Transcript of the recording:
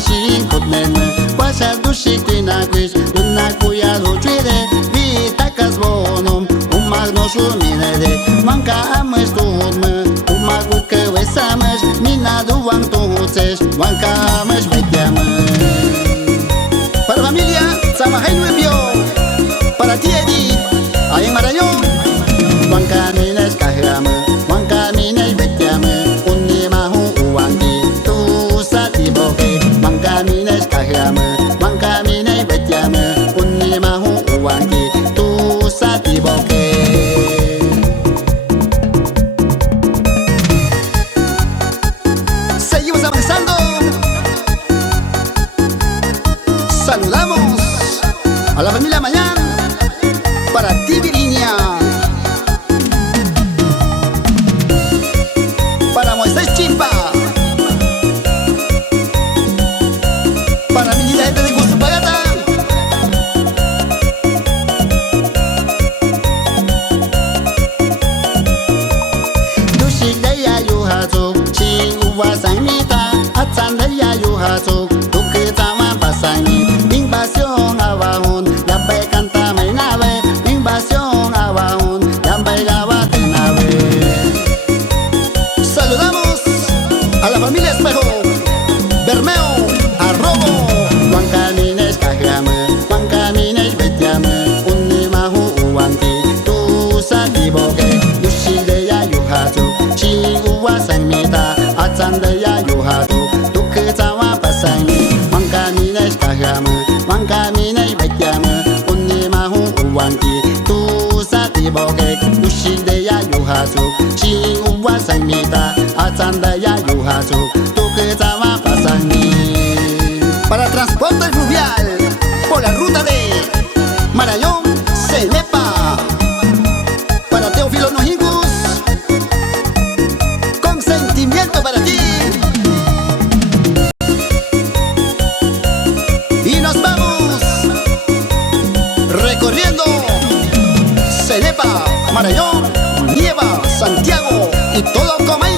shin kut nen Pasha dushik tinakush Unakuya duchide Vitakas bonum Umag no shuminede Manka ames tuhudme Umag uke wesames Mina duwang tuhuses Manka ames betyame para familia, Samajay Nuevio. Para ti, Eddie, ahí en Marañón. Juan Camines Cajame, Juan Camines Betiame, Unimahu Uwangi, tu Satiboke. Juan Camines Cajame, Juan Camines Betiame, Unimahu Uwangi, tu Satiboke. Seguimos avanzando. Saludamos a la familia Mañán. Para ti, Viriña. Para Moisés Chimpa. Para mi linda gente de Cusupagata. Dushik de ya yuhazo, chi uwa sanmita, atsan de ya yuhazo, tukitama pasani. Invasión abajo, ya ve canta me nave. Invasión abajo, ya ve gabate nave. Saludamos a la familia Espejo, Bermeo, Arrobo. Juan Camines Cajame, Juan Camines Betiame, Unimahu Uwanti, tu Satiboke. Yushi de ya yuhatu, chi uwa sanmita, atsan de ya yuhatu, tukitawa pasani. Juan Camines Cajame, Juan Camines Betiame, Unimahu Uwanti, tu Satiboke. Yushi de ya yuhatu, chi uwa sanmita, atsan de ya yuhatu, tukitawa pasani. Para transporte fluvial por la ruta de Marañón, Cenepa. Para Teófilo Nojigus, con sentimiento para ti. Y nos vamos recorriendo Cenepa, Marañón, Nieva, Santiago y todo Comay.